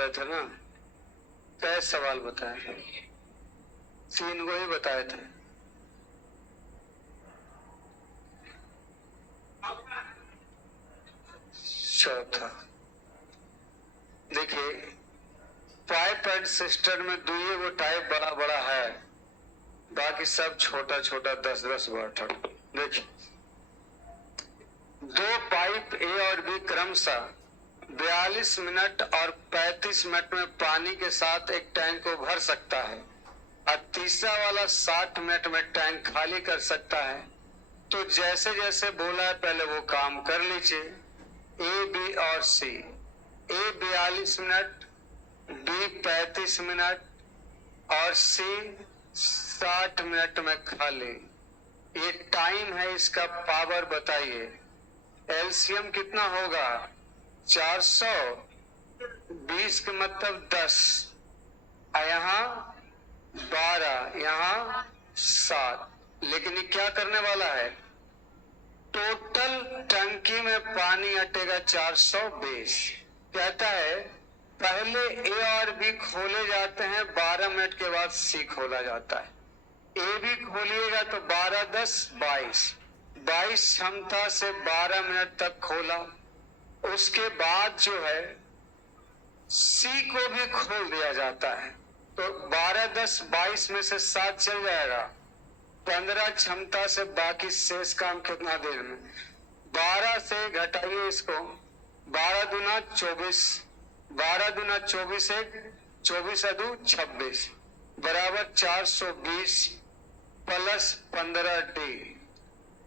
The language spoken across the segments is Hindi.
रहे थे ना, कैसे सवाल बताए थे? 3 को ही बताए थे। चौथा देखिए, पाइप एंड सिस्टम में दुइये वो टाइप बड़ा बड़ा है, बाकी सब छोटा छोटा 10-10 वाट। देखिए, 2 पाइप ए और बी क्रमशः 42 मिनट और 35 मिनट में पानी के साथ एक टैंक को भर सकता है और तीसरा वाला 60 मिनट में टैंक खाली कर सकता है। तो जैसे जैसे बोला है पहले वो काम कर लीजिए। ए, बी और सी। ए 42 मिनट, बी 35 मिनट और सी 60 मिनट में खाली। ये टाइम है, इसका पावर बताइए। एलसीएम कितना होगा? 420 का मतलब 10, यहाँ 12, यहाँ 7। लेकिन ये क्या करने वाला है? टोटल टंकी में पानी अटेगा 420। कहता है पहले ए और बी खोले जाते हैं, 12 मिनट के बाद सी खोला जाता है। ए बी खोलिएगा तो 12 10 22, 22 क्षमता से 12 मिनट तक खोला। उसके बाद जो है सी को भी खोल दिया जाता है, तो 12 10 22 में से 7 चल जाएगा, 15 क्षमता से बाकी शेष काम कितना देर में? 12 से घटाइए इसको, 12 दूना 24, 12 दूना 24 एक, 24 अदू 26 बराबर 420 प्लस 15 डी,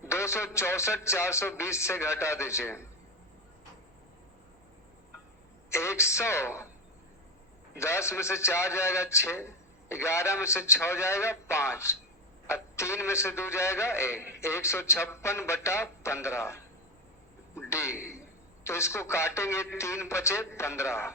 264। 420 से घटा दीजिए, 110 में से 4 जाएगा 6, 11 में से 6 जाएगा 5 और 3 में से 2 जाएगा 1, 156/15 डी। तो इसको काटेंगे, 3 पचे 15,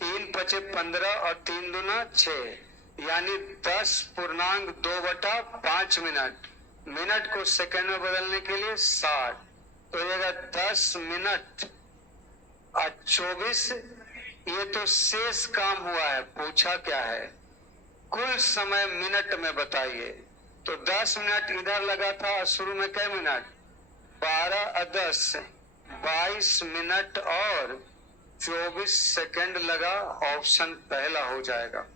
3 पचे 15 और 3 दूना 6, यानी 10.2/5 मिनट। मिनट को सेकंड में बदलने के लिए 60, तो हो जाएगा 10 मिनट और 24। ये तो शेष काम हुआ है, पूछा क्या है? कुल समय मिनट में बताइए। तो 10 मिनट इधर लगा था और शुरू में कै मिनट? 12 और 10 22 मिनट और 24 सेकंड लगा। ऑप्शन पहला हो जाएगा।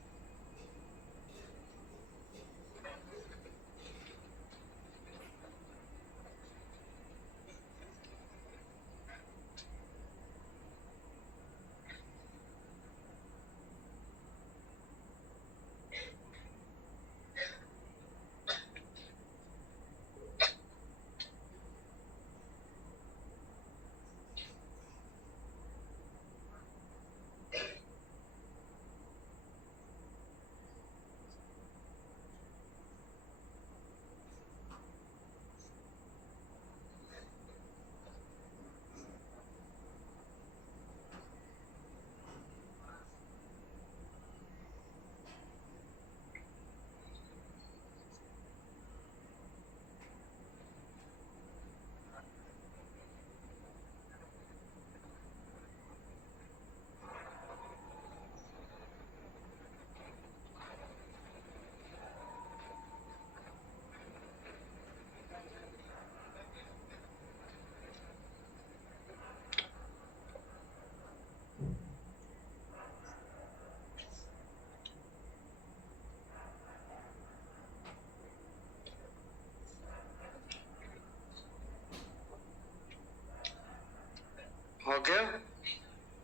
हो गया,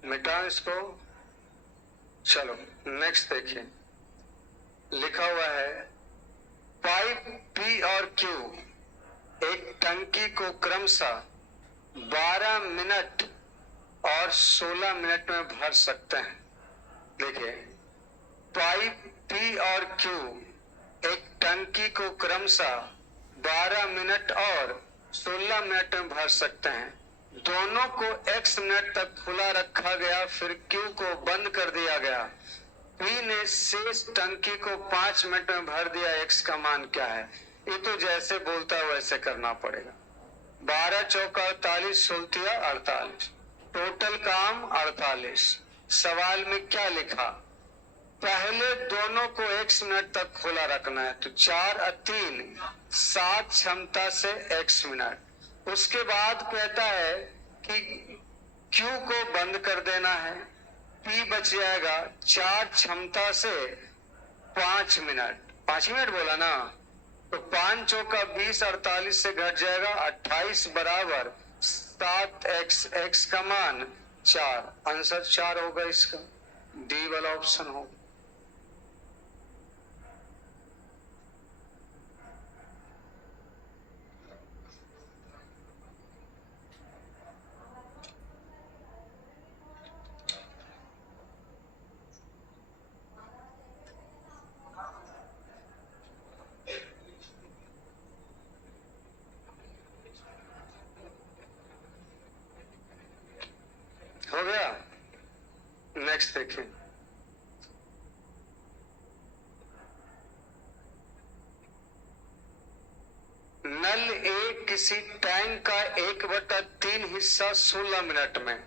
मिटाओ इसको। चलो नेक्स्ट देखिए, लिखा हुआ है पाइप पी और क्यू एक टंकी को क्रमशः 12 मिनट और 16 मिनट में भर सकते हैं। देखिए, पाइप पी और क्यू एक टंकी को क्रमशः 12 मिनट और 16 मिनट में भर सकते हैं। दोनों को x मिनट तक खुला रखा गया, फिर Q को बंद कर दिया गया। P ने शेष टंकी को 5 मिनट में भर दिया। x का मान क्या है? ये तो जैसे बोलता है वैसे करना पड़ेगा। 12 चौका 48, 16 48, टोटल काम 48। सवाल में क्या लिखा, पहले दोनों को x मिनट तक खोला रखना है, तो 4 और 3 7 क्षमता से x मिनट। उसके बाद कहता है कि Q को बंद कर देना है, P बच जाएगा 4 क्षमता से 5 मिनट। 5 मिनट बोला ना, तो 5 चौका 20, 48 से घट जाएगा 28 बराबर 7x, x का मान 4। आंसर 4 होगा इसका, डी वाला ऑप्शन होगा। हो गया, नेक्स्ट देखिए। नल ए किसी टैंक का 1/3 हिस्सा 16 मिनट में,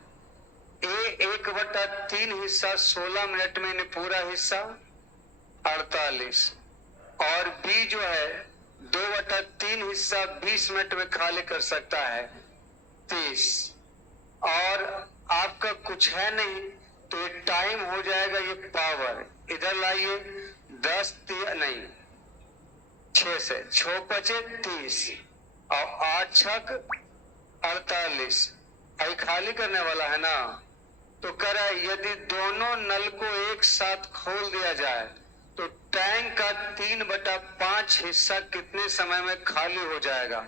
ए 1/3 हिस्सा 16 मिनट में, पूरा हिस्सा 48, और बी जो है 2/3 हिस्सा 20 मिनट में खाली कर सकता है 30, और आपका कुछ है नहीं, तो ये टाइम हो जाएगा, ये पावर इधर लाइए, 10 नहीं 6 से 6 बचे 30 और 8 छक 48, आई खाली करने वाला है ना। तो कह रहा है यदि दोनों नल को एक साथ खोल दिया जाए तो टैंक का 3/5 हिस्सा कितने समय में खाली हो जाएगा।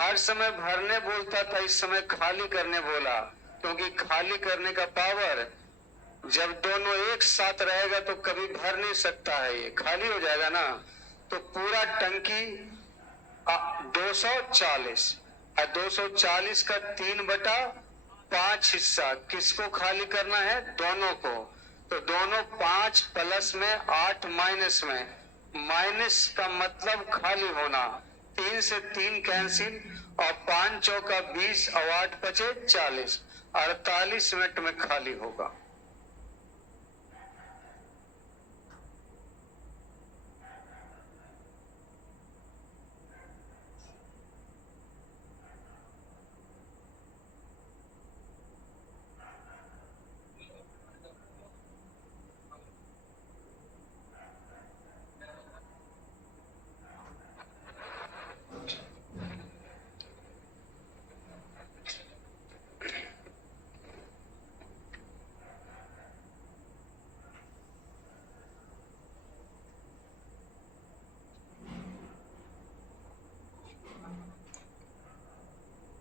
हर समय भरने बोलता था, इस समय खाली करने बोला, क्योंकि खाली करने का पावर जब दोनों एक साथ रहेगा तो कभी भर नहीं सकता है, ये खाली हो जाएगा ना। तो पूरा टंकी 240 और 240 का 3/5 हिस्सा किसको खाली करना है, दोनों को। तो दोनों 5 प्लस में 8 माइनस में, माइनस का मतलब खाली होना, 3 से 3 कैंसिल, और 5 चौका 20 और 8 बचे 40, 48 मिनट में खाली होगा।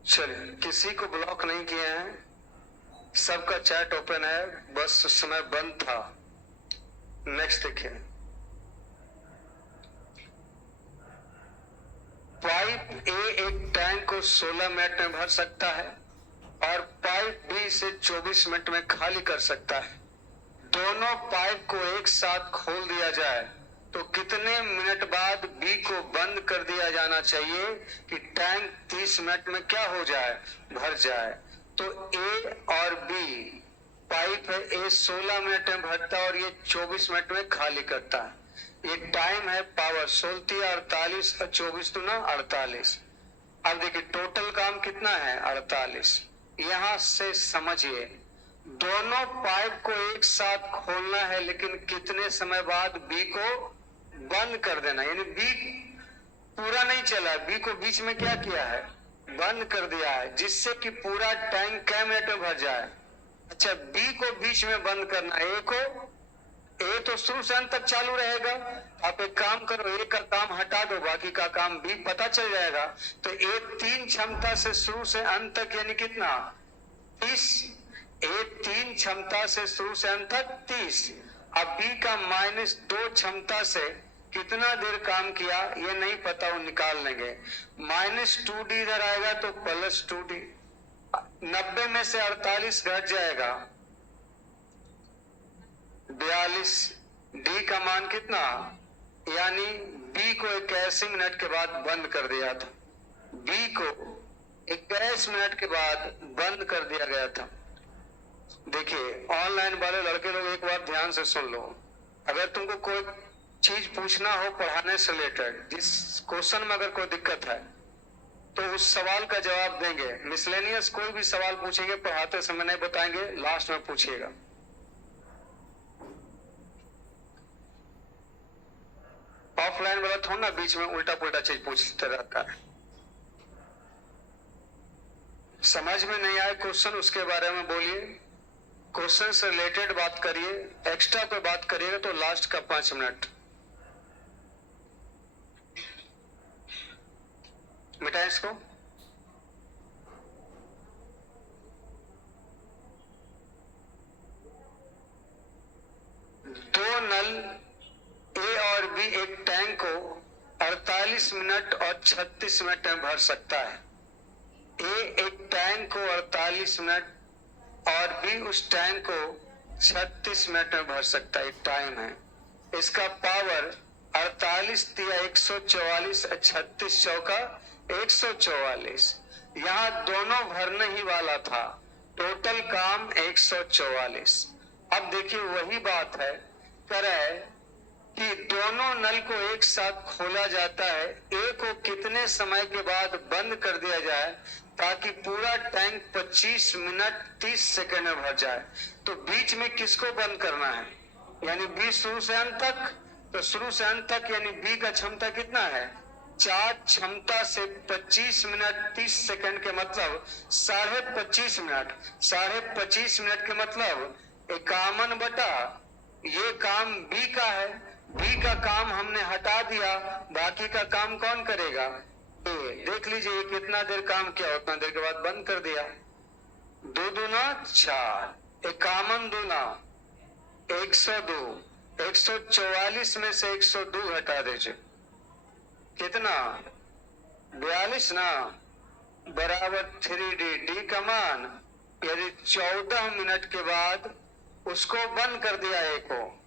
चलिए, किसी को ब्लॉक नहीं किए हैं, सबका चैट ओपन है, बस उस समय बंद था। नेक्स्ट देखिए, पाइप ए एक टैंक को 16 मिनट में भर सकता है और पाइप बी से 24 मिनट में खाली कर सकता है। दोनों पाइप को एक साथ खोल दिया जाए तो कितने मिनट बाद बी को बंद कर दिया जाना चाहिए कि टैंक 30 मिनट में क्या हो जाए, भर जाए। तो ए और बी पाइप है, ए 16 मिनट में भरता है और ये 24 मिनट में खाली करता है। ये टाइम है, पावर 16 48 और 24 दूना 48। अब देखिए टोटल काम कितना है, 48। यहां से समझिए, दोनों पाइप को एक साथ खोलना है, लेकिन कितने समय बाद बी को बंद कर देना, यानी बी पूरा नहीं चला, बी को बीच में क्या किया है, बंद कर दिया है, जिससे कि पूरा टैंक कै मिनट में भर जाए। अच्छा, बी को बीच में बंद करना, ए को, ए तो शुरू से अंत तक चालू रहेगा। आप एक काम करो, ए का काम हटा दो, बाकी का काम बी पता चल जाएगा। तो ए 3 क्षमता से शुरू से अंत तक, यानी कितना 30, ए 3 क्षमता से शुरू से अंत तक 30। अब बी का -2 क्षमता से कितना देर काम किया ये नहीं पता, वो निकाल लेंगे। -2D इधर आएगा तो +2D, 90 में से 48 घट जाएगा 42। डी का मान कितना, यानी बी को 81 मिनट के बाद बंद कर दिया था, बी को 21 मिनट के बाद बंद कर दिया गया था। देखिए, ऑनलाइन वाले लड़के लोग एक बार ध्यान से सुन लो। अगर तुमको कोई चीज पूछना हो पढ़ाने से रिलेटेड, जिस क्वेश्चन में अगर कोई दिक्कत है तो उस सवाल का जवाब देंगे। मिसलेनियस कोई भी सवाल पूछेंगे पढ़ाते समय नहीं बताएंगे, लास्ट में पूछिएगा। ऑफलाइन वाला थोड़ा ना बीच में उल्टा पुल्टा चीज पूछते रहता है। समझ में नहीं आए क्वेश्चन, उसके बारे में बोलिए, क्वेश्चन से रिलेटेड बात करिए। एक्स्ट्रा कोई बात करिएगा तो लास्ट का 5 मिनट। मिटाएं इसको। दो नल ए और बी एक टैंक को 48 मिनट और 36 मिनट में भर सकता है। ए एक टैंक को 48 मिनट और बी उस टैंक को 36 मिनट में भर सकता है। टाइम है। इसका पावर 48 तिया 144, 36 चौका 144। यहाँ दोनों भरने ही वाला था, टोटल काम 144। अब देखिए वही बात है, कह रहा है कि दोनों नल को एक साथ खोला जाता है, एक को कितने समय के बाद बंद कर दिया जाए ताकि पूरा टैंक 25 मिनट 30 सेकंड में भर जाए। तो बीच में किसको बंद करना है, यानी बी शुरू से अंत तक। तो शुरू से अंत तक यानी बी का क्षमता कितना है, 4 क्षमता से 25 मिनट 30 सेकंड के मतलब 25.5 मिनट। 25.5 मिनट के मतलब 51 बटा, ये काम बी का है, बी का काम हमने हटा दिया, बाकी का काम कौन करेगा, ए। देख लीजिए कितना देर काम किया, उतना देर के बाद बंद कर दिया। 2 दूना 4, 51 दूना 102, 144 में से 102 घटा दीजिए, कितना 42 ना, बराबर 3D। डी का मान यदि 14 मिनट के बाद उसको बंद कर दिया ए को,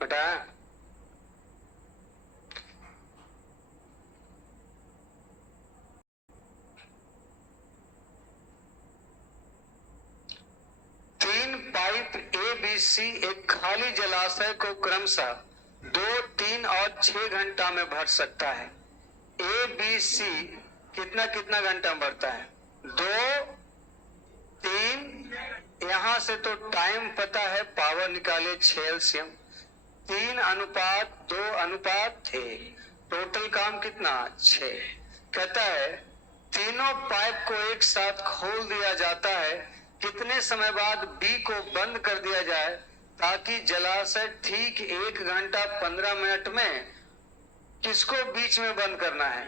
बेटा 3 पाइप ए बी सी एक खाली जलाशय को क्रमशः 2, 3 और 6 घंटा में भर सकता है। ए बी सी कितना कितना घंटा में भरता है, 2, 3। यहां से तो टाइम पता है, पावर निकाले 6 एलसीएम, 3:2:1। टोटल काम कितना 6। कहता है तीनों पाइप को एक साथ खोल दिया जाता है, कितने समय बाद बी को बंद कर दिया जाए ताकि जलाशय ठीक 1 घंटा 15 मिनट में, किसको बीच में बंद करना है,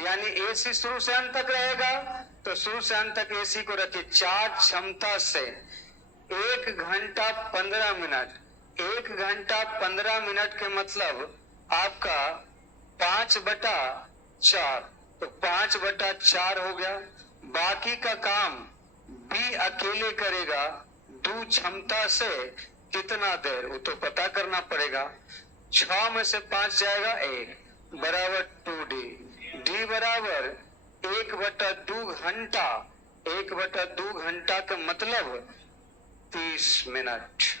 यानी एसी शुरू से अंत तक रहेगा तो शुरू से अंत तक एसी को रखिए 4 क्षमता से 1 घंटा 15 मिनट। 1 घंटा 15 मिनट के मतलब आपका 5/4, तो 5/4 हो गया। बाकी का काम बी अकेले करेगा 2 क्षमता से कितना देर, वो तो पता करना पड़ेगा। 6 में से 5 जाएगा 1, बराबर 2D। डी बराबर 1/2 घंटा, 1/2 घंटा का मतलब 30 मिनट।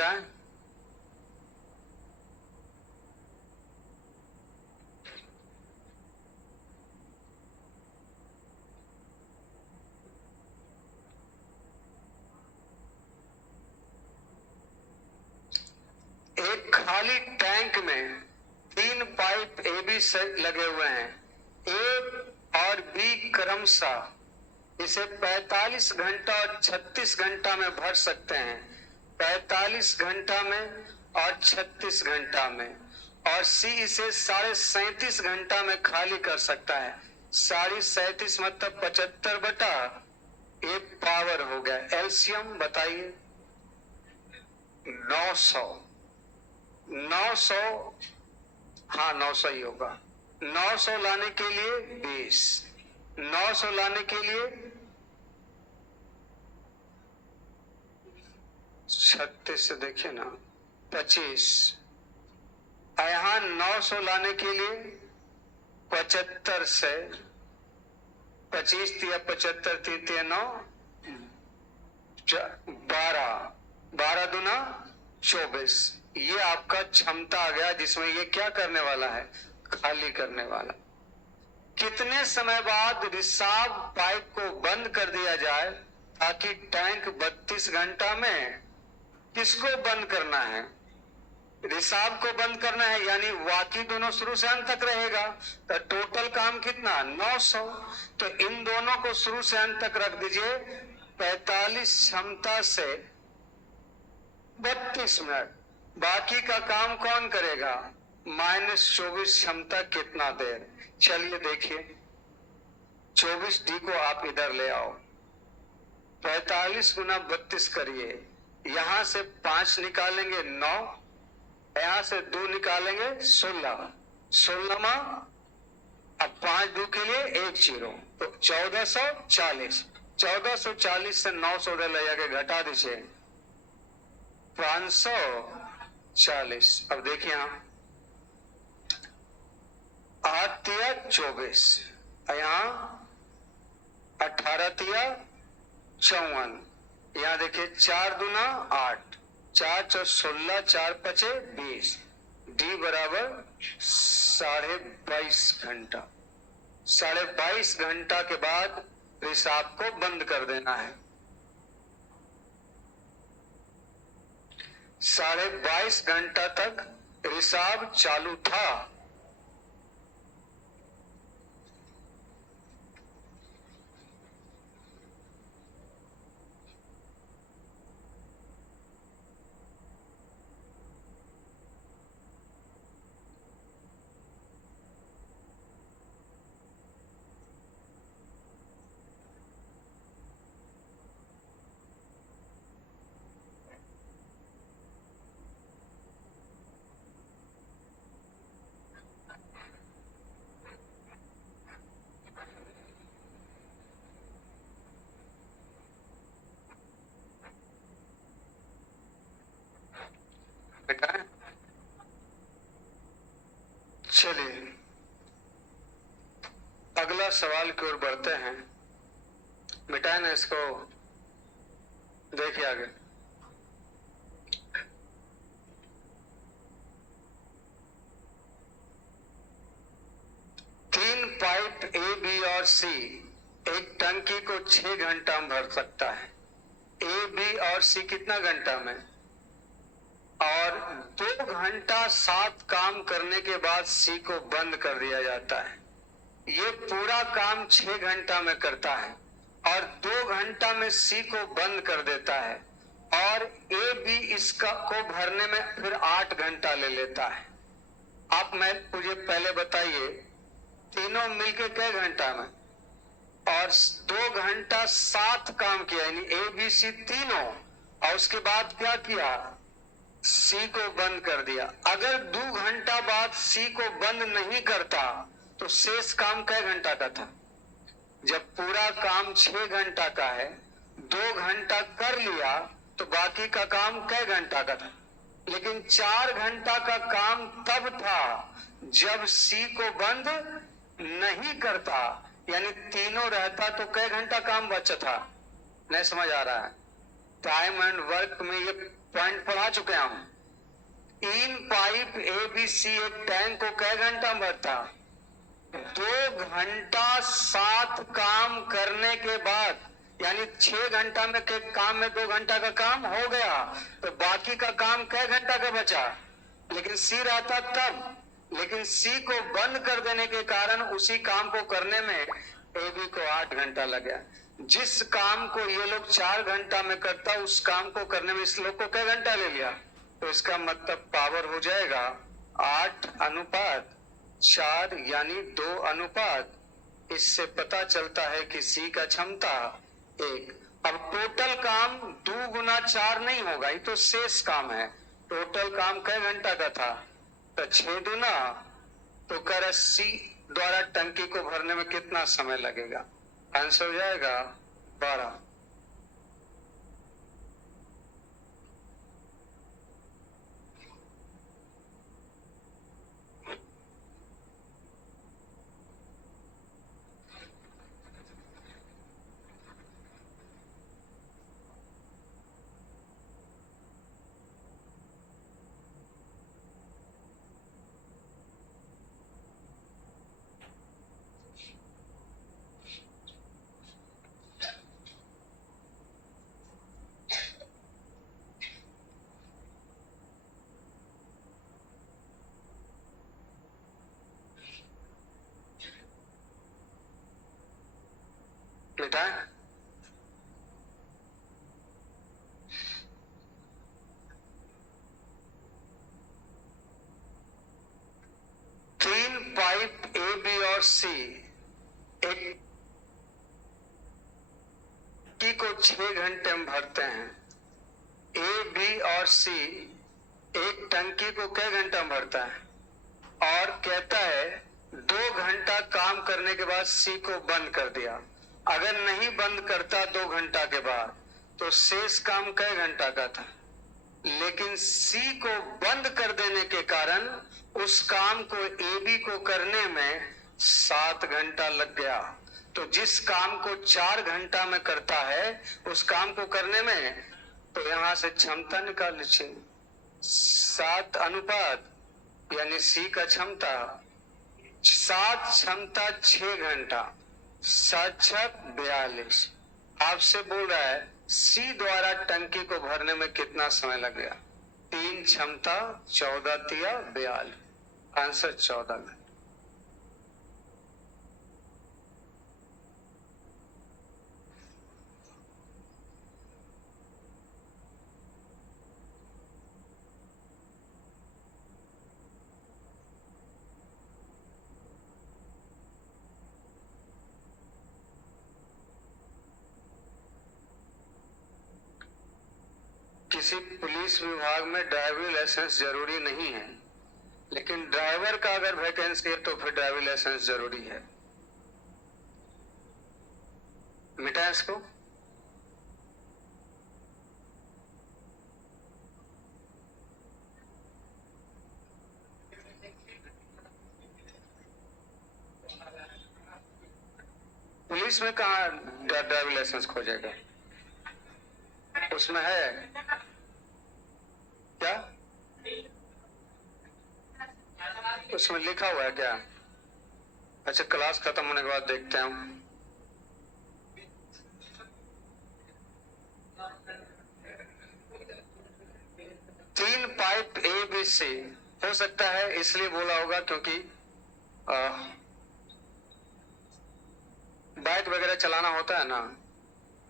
मिटाएं। एक खाली टैंक में 3 पाइप ए बी लगे हुए हैं। ए और बी क्रमशः इसे 45 घंटा और 36 घंटा में भर सकते हैं। 45 घंटा में और 36 घंटा में। और सी इसे 37.5 घंटा में खाली कर सकता है। 37.5 मतलब 75 बटा एक पावर हो गया। एलसीएम बताइए। 900। 900, हाँ 900 ही होगा। 900 लाने के लिए 20, 900 लाने के लिए 36 से देखिए ना 25, यहां 900 लाने के लिए 75 से 25 दिया 75 तीन 9 12, 12 दूना 24। ये आपका क्षमता आ गया जिसमें ये क्या करने वाला है, खाली करने वाला। कितने समय बाद रिसाव पाइप को बंद कर दिया जाए ताकि टैंक 32 घंटा में किसको बंद करना है, रिसाव को बंद करना है, यानी बाकी दोनों शुरू से अंत तक रहेगा। तो टोटल काम कितना 900। तो इन दोनों को शुरू से अंत तक रख दीजिए। 45 क्षमता से 32 मिनट। बाकी का काम कौन करेगा, -24 क्षमता कितना देर। चलिए देखिए 24 डी को आप इधर ले आओ। 45 गुना 32 करिए। यहां से 5 निकालेंगे 9, यहां से 2 निकालेंगे 16, 16 अब 5 2 के लिए 1 0, तो 1440। 1440 से 900 ले जाके घटा दीजिए 540। अब देखिए यहां 8 तिया 24, यहां 18 तिया 54, यहां देखिए 4 दूना 8, 4 चौ 16, 4 पचे 20। डी बराबर 22.5 घंटा। 22.5 घंटा के बाद रिसाव को बंद कर देना है। 22.5 घंटा तक रिसाव चालू था। चलिए अगला सवाल की ओर बढ़ते हैं। मिटाए ना इसको, देखिए आगे। तीन पाइप ए बी और सी एक टंकी को 6 घंटा में भर सकता है। ए बी और सी कितना घंटा में, और 2 घंटा 7 काम करने के बाद सी को बंद कर दिया जाता है। ये पूरा काम 6 घंटा में करता है और 2 घंटा में सी को बंद कर देता है, और ए बी इसका को भरने में फिर 8 घंटा ले लेता है। आप मुझे पहले बताइए तीनों मिलके कै घंटा में, और 2 घंटा 7 काम किया, यानी ए बी सी तीनों, और उसके बाद क्या किया, सी को बंद कर दिया। अगर 2 घंटा बाद सी को बंद नहीं करता तो शेष काम कै घंटा का था। जब पूरा काम 6 घंटा का है, 2 घंटा कर लिया तो बाकी का काम कै घंटा का था। लेकिन 4 घंटा का काम तब था जब सी को बंद नहीं करता, यानी तीनों रहता तो कै घंटा काम बचा था। नहीं समझ आ रहा है। टाइम एंड वर्क में ये पॉइंट पढ़ा चुके हैं हम। तीन पाइप ए बी सी एक टैंक को कै घंटा में भरता? 2 घंटा 7 काम करने के बाद, यानी 6 घंटा में के काम में 2 घंटा का काम हो गया, तो बाकी का काम कै घंटा का बचा? लेकिन सी रहता तब, लेकिन सी को बंद कर देने के कारण उसी काम को करने में ए बी को 8 घंटा लगा। जिस काम को ये लोग 4 घंटा में करता, उस काम को करने में इस लोग को कै घंटा ले लिया? तो इसका मतलब पावर हो जाएगा 8:4, यानी 2 अनुपात। इससे पता चलता है कि सी का क्षमता 1। अब टोटल काम 2 × 4 नहीं होगा, ये तो शेष काम है। टोटल काम कै घंटा का था? तो 6 दूना, तो कर सी द्वारा टंकी को भरने में कितना समय लगेगा? आंसर हो जाएगा 12। बेटा 3 पाइप ए बी और सी एक की को 6 घंटे में भरते हैं। ए बी और सी एक टंकी को कै घंटा में भरता है? और कहता है 2 घंटा काम करने के बाद सी को बंद कर दिया। अगर नहीं बंद करता 2 घंटा के बाद, तो शेष काम कै घंटा का था? लेकिन सी को बंद कर देने के कारण उस काम को ए बी को करने में 7 घंटा लग गया। तो जिस काम को 4 घंटा में करता है, उस काम को करने में, तो यहां से क्षमता निकाल लीजिए। 7 अनुपात, यानी सी का क्षमता 7 क्षमता 6 घंटा, 7×6 = 42। आपसे बोल रहा है सी द्वारा टंकी को भरने में कितना समय लगेगा? 3 क्षमता 14×3 = 42। आंसर 14 घंटे। किसी पुलिस विभाग में ड्राइविंग लाइसेंस जरूरी नहीं है, लेकिन ड्राइवर का अगर वैकेंसी है तो फिर ड्राइविंग लाइसेंस जरूरी है। मिटा इसको। पुलिस में कहा ड्राइविंग लाइसेंस खोजेगा? उसमें है क्या? उसमें लिखा हुआ है क्या? अच्छा, क्लास खत्म होने के बाद देखते हैं। 3 पाइप ए बी सी हो सकता है, इसलिए बोला होगा क्योंकि बाइक वगैरह चलाना होता है ना।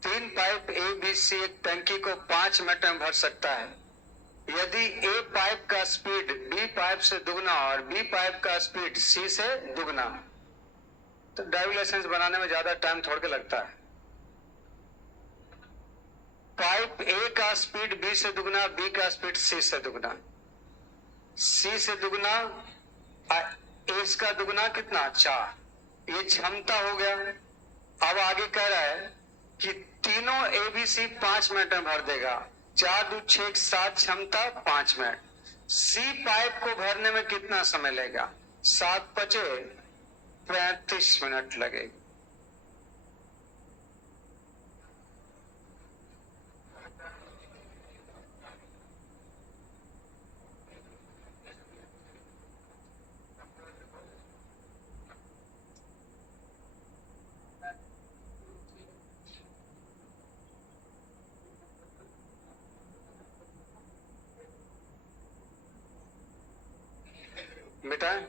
3 पाइप ए बी सी एक टंकी को 5 मिनट में भर सकता है। यदि ए पाइप का स्पीड बी पाइप से दुगना और बी पाइप का स्पीड सी से दुगना, तो ड्राइविंग लाइसेंस बनाने में ज्यादा टाइम थोड़ के लगता है। पाइप ए का स्पीड बी से दुगना, बी का स्पीड सी से दुगना, सी से दुगना, ए का दुगना कितना? 4। ये क्षमता हो गया। अब आगे कह रहा है कि तीनों एबीसी 5 मिनट में भर देगा। 4×2 = 6 7 क्षमता 5 मिनट। सी पाइप को भरने में कितना समय लगेगा? 7×5 = 35 मिनट लगेगा। मिटाएं।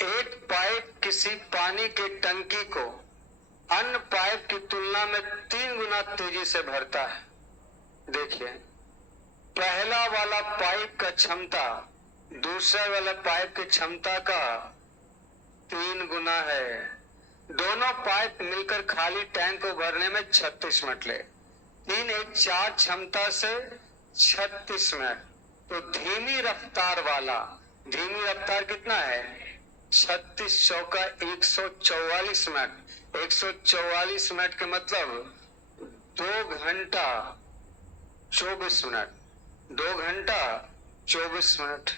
एक पाइप किसी पानी के टंकी को अन्य पाइप की तुलना में 3 गुना तेजी से भरता है। देखिए, पहला वाला पाइप का क्षमता दूसरे वाला पाइप की क्षमता का 3 गुना है। दोनों पाइप मिलकर खाली टैंक को भरने में 36 मिनट ले। 3 1 4 क्षमता से 36 मिनट। तो धीमी रफ्तार वाला, धीमी रफ्तार कितना है? 36 चौका 144 मिनट। 144 मिनट के मतलब 2 घंटा 24 मिनट। 2 घंटा 24 मिनट।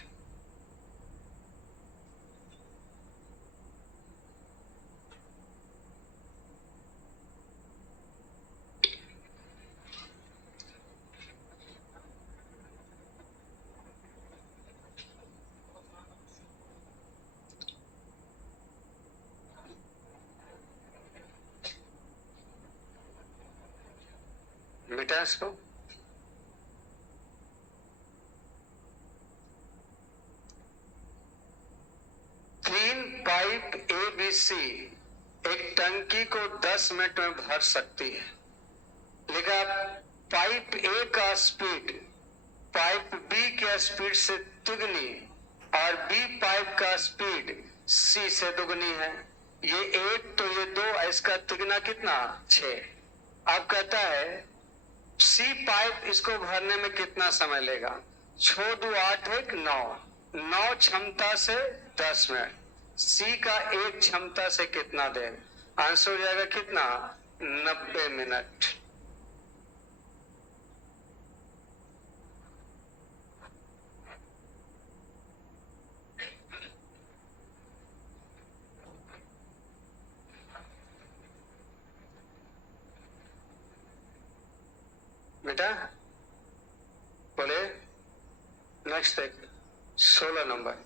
मिटा इसको। तीन पाइप ए बी सी एक टंकी को 10 मिनट में भर सकती है। लेकिन पाइप ए का स्पीड पाइप बी के स्पीड से दुगनी और बी पाइप का स्पीड सी से दुगनी है। ये 1 तो ये 2, इसका तिगुना कितना? 6। अब कहता है सी पाइप इसको भरने में कितना समय लेगा? 6 2 8 1 9। 9 क्षमता से 10 मिनट। सी का 1 क्षमता से कितना देर? आंसर हो जाएगा कितना? 90 मिनट। बेटा बोले नेक्स्ट देख 16 नंबर।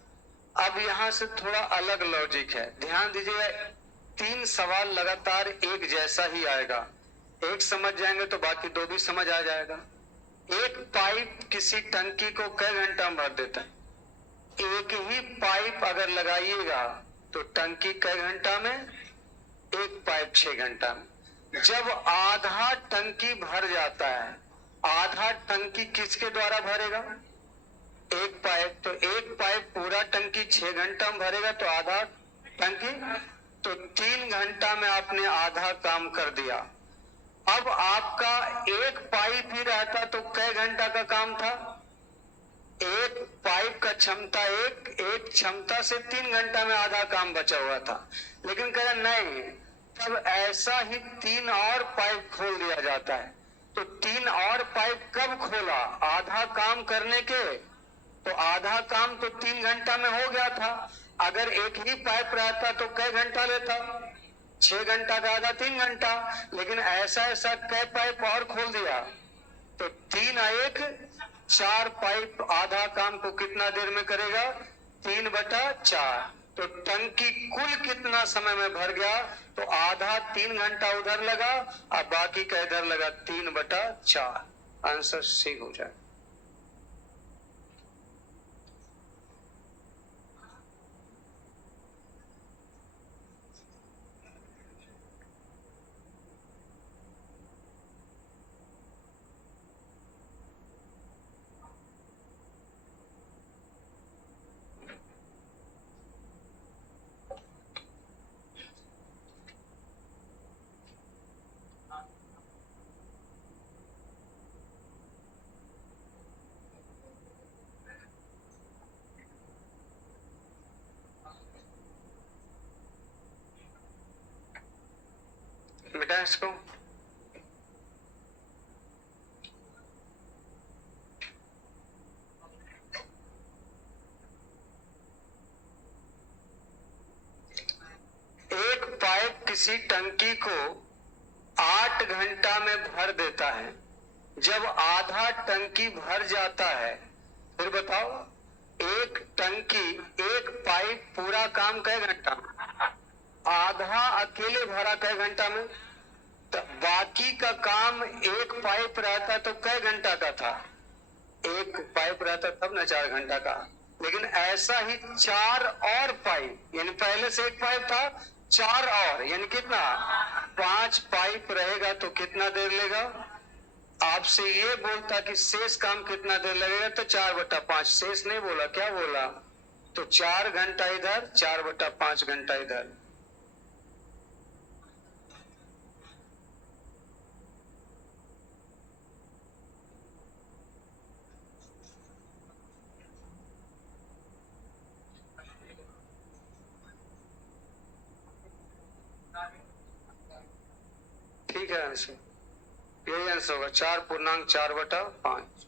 अब यहां से थोड़ा अलग लॉजिक है, ध्यान दीजिए। 3 सवाल लगातार एक जैसा ही आएगा। एक समझ जाएंगे तो बाकी 2 भी समझ आ जाएगा। एक पाइप किसी टंकी को कई घंटा में भर देता है? एक ही पाइप अगर लगाइएगा तो टंकी कई घंटा में? एक पाइप 6 घंटा में। जब आधा टंकी भर जाता है, आधा टंकी किसके द्वारा भरेगा? एक पाइप। तो एक पाइप पूरा टंकी 6 घंटा में भरेगा तो आधा टंकी, तो 3 घंटा में आपने आधा काम कर दिया। अब आपका एक पाइप ही रहता तो कई घंटा का काम था? एक पाइप का क्षमता एक क्षमता से 3 घंटा में आधा काम बचा हुआ था। लेकिन कह नहीं, तब ऐसा ही 3 और पाइप खोल दिया जाता है। तो 3 और पाइप कब खोला? आधा काम करने के। तो आधा काम तो 3 घंटा में हो गया था। अगर एक ही पाइप रहता तो कई घंटा लेता? 6 घंटा का आधा 3 घंटा। लेकिन ऐसा कई पाइप और खोल दिया तो 3 1 4 पाइप आधा काम को कितना देर में करेगा? 3/4। तो टंकी कुल कितना समय में भर गया? तो आधा 3 घंटा उधर लगा और बाकी का इधर लगा 3/4। आंसर सी हो जाए। बेटा इसको एक पाइप किसी टंकी को 8 घंटा में भर देता है। जब आधा टंकी भर जाता है, फिर बताओ एक टंकी एक पाइप पूरा काम कई घंटा में? आधा अकेले भरा कई घंटा में? तो बाकी का काम एक पाइप रहता तो कई घंटा का था? एक पाइप रहता तब ना 4 घंटा का। लेकिन ऐसा ही 4 और पाइप, यानी पहले से एक पाइप था, 4 और, यानी कितना? 5 पाइप रहेगा तो कितना देर लेगा? आपसे ये बोलता कि शेष काम कितना देर लगेगा तो 4/5, शेष नहीं बोला, क्या बोला? तो 4 घंटा इधर, 4/5 घंटा इधर। ठीक है आंसर, यही आंसर होगा, 4.4/5।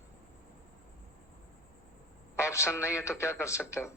ऑप्शन नहीं है तो क्या कर सकते हो?